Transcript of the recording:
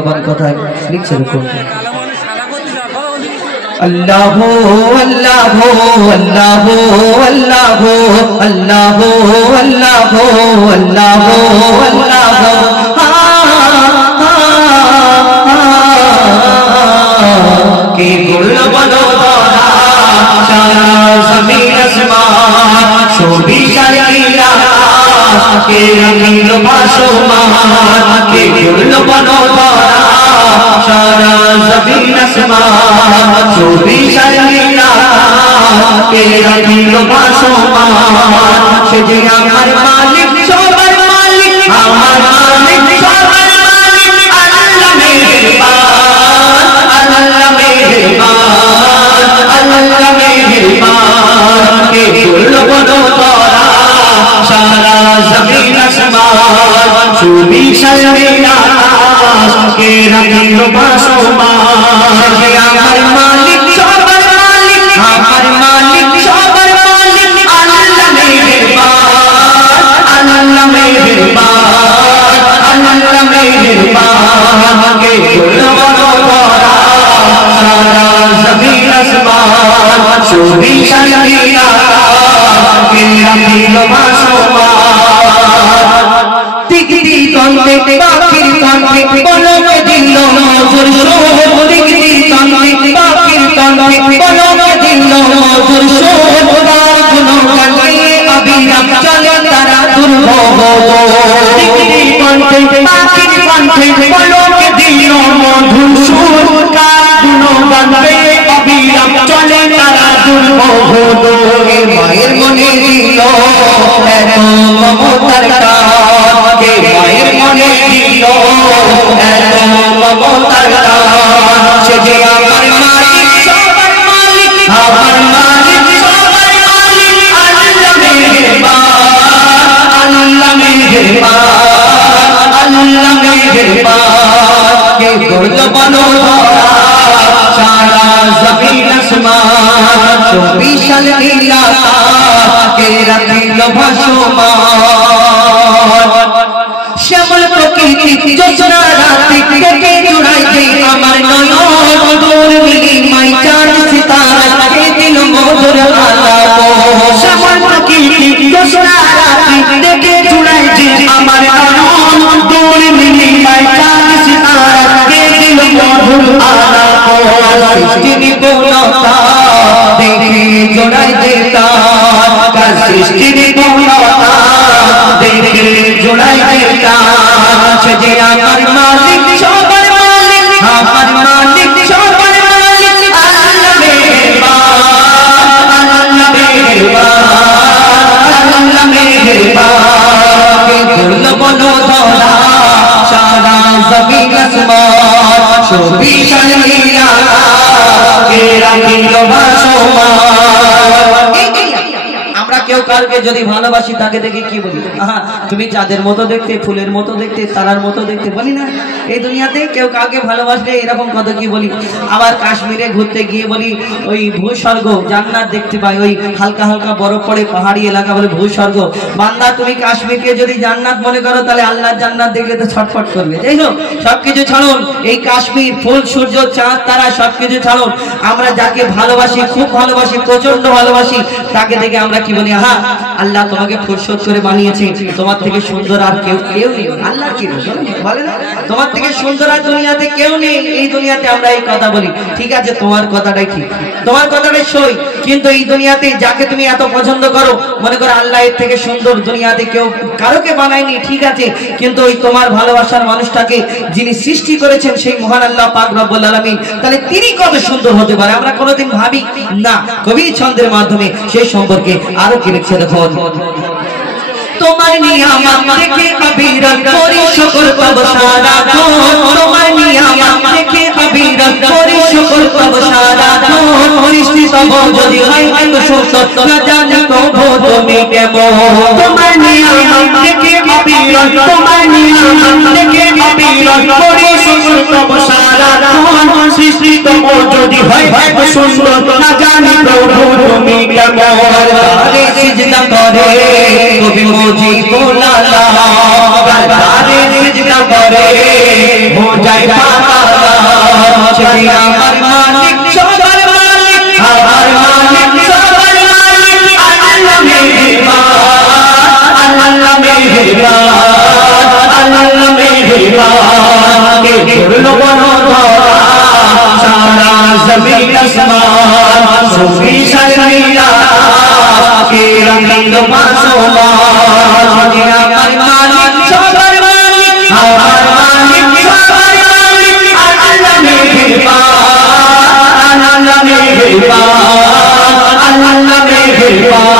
কথায় লিখছে আল্লাহ আল্লাহ আল্লাহ আল্লাহ আল্লাহ আল্লাহ আল্লাহ আল্লাহ কে বলল বলো সারা জমিন আসমান সবই শালিলা কে রঙিন ভাসমান কে বলল বলো সারা জমিন আসমান সবই শালিলা কে রঙিন ভাসমান সে যে আমার মালিক সবার মালিক আমার মালিক সবার মালিক আল্লাহ মেহেরবান আল্লাহ মেহেরবান আল্লাহ মেহেরবান কে বলল বলো তোরা সারা জমিন আসমান সবই শালিলা কে রঙিন ভাসমান হে আমার মালিক সবার মালিক আমার মালিক সবার মালিক আল্লাহ মেহেরবান আল্লাহ মেহেরবান আল্লাহ মেহেরবান কে বলল বলো তোরা সারা জমিন আসমান সবই শালিলা কে রঙিন ভাসমান দিগদি কণ্ঠে পাখির কণ্ঠে বলকে দিল মধুর সুর দিগদি কণ্ঠে পাখির কণ্ঠে বলকে দিল মধুর সুর তার গুণগান গেয়ে অবিরাম চলে তারা দুর্বহ দিগদি কণ্ঠে পাখির কণ্ঠে বলকে দিল মধুর সুর তার গুণগান গেয়ে অবিরাম চলে তারা দুর্বহ মায়ের মনে দিল এত মমতার টান কে মায়ের মনে দিল এত মমতার টান সে যে আমার মালিক সবার মালিক আমার মালিক সবার মালিক আল্লাহ মেহেরবান আল্লাহ মেহেরবান আল্লাহ মেহেরবান কে বলল বলো সারা জমিন আসমান সবই শালিলা কে রঙিন ভাসমান শ্যামল প্রকৃতি জোছনা রাতে কেটে জুড়াইছে আমার নয়ন তোর নীলিমায় চাঁদ সিতারা কে দিল মধুর আলাপ শ্যামল প্রকৃতি জোছনা রাতে কেটে জুড়াইছে আমার নয়ন তোর নীলিমায় চাঁদ সিতারা কে দিল মধুর আলাপ সৃষ্টি নিপুণতা দেখে জোড়াইছে তার সৃষ্টি নিপুণতা দেখে জোড়াইছে সে যে আমার মালিক সবার মালিক আমার মালিক সবার মালিক আল্লাহ মেহেরবান আল্লাহ মেহেরবান আল্লাহ মেহেরবান কে বলল বলো তোরা সারা জমিন আসমান সবই শালিলা কে রঙিন ভাসমান আমরা কেউ কাউকে যদি ভালোবাসি তাকে দেখে কি বলি তুমি চাঁদের মতো দেখতে ফুলের মতো দেখতে তারার মতো দেখতে বলি না এই দুনিয়াতে কেউ কাউকে ভালোবাসলে এরকম কত কি বলি আবার কাশ্মীরে ঘুরতে গিয়ে বলি ওই ভূস্বর্গ জান্নাত দেখতে পাই ওই হালকা হালকা বরফ পড়ে পাহাড়ি এলাকা বলে ভূস্বর্গ বান্দা তুমি কাশ্মীরকে যদি জান্নাত মনে করো তাহলে আল্লাহর জান্নাত দেখলে তো ছটফট করবে যাই হোক সবকিছু ছাড়ুন এই কাশ্মীর ফুল সূর্য চাঁদ তারা সবকিছু ছাড়ুন আমরা যাকে ভালোবাসি খুব ভালোবাসি প্রচন্ড ভালোবাসি তাকে দেখে আমরা কি বলি আল্লাহ তোমাকে ফুরসত করে বানিয়েছে তোমার থেকে সুন্দর আর কেউ নেই আল্লাহ কি বলে না তোমার থেকে সুন্দর আর দুনিয়াতে কেউ নেই এই দুনিয়াতে আমরা এই কথা বলি ঠিক আছে তোমার কথাটাই ঠিক তোমার কথাটাই সই কিন্তু এই দুনিয়াতে যাকে তুমি এত পছন্দ করো মনে করো আল্লাহ এর থেকে সুন্দর দুনিয়াতে কেউ কারোকে বানায়নি ঠিক আছে কিন্তু ওই তোমার ভালোবাসার মানুষটাকে যিনি সৃষ্টি করেছেন সেই মহান আল্লাহ পাক রব্বুল আলামিন তাহলে তিনি কত সুন্দর হতে পারে আমরা কোনোদিন ভাবি না কবি ছন্দের মাধ্যমে সেই সম্পর্কে আরো কি লিখছে দেখো তোমার নিয়ামত দেখে অবিরত করি শুকর পাব সারা তোমার নিয়ামত দেখে অবিরত করি শুকর পাব সারা সৃষ্টি তব যদি হয় এত সুন্দর না জানি প্রভু তুমি কেমন তোমার নিয়ামত দেখে অবিরত তোমার নিয়ামত দেখে অবিরত করি শুকর পাব সারা সৃষ্টি তব যদি হয় এত সুন্দর না জানি প্রভু তুমি কেমন তারে সিজদা করে কবি মুজিবুল্লাহ তারে সিজদা করে हो जाए पाता श्री আমার মালিক সবার মালিক আমার মালিক সবার মালিক আল্লাহ মেহেরবান আল্লাহ মেহেরবান আল্লাহ মেহেরবান কে করলো বড় সারা জমিন আসমান সুফি শর্মিলা কে রঙিন পাসমান যে আমার মালিক সবার মালিক আমার মালিক সবার মালিক আল্লাহ মেহেরবান আল্লাহ মেহেরবান আল্লাহ মেহেরবান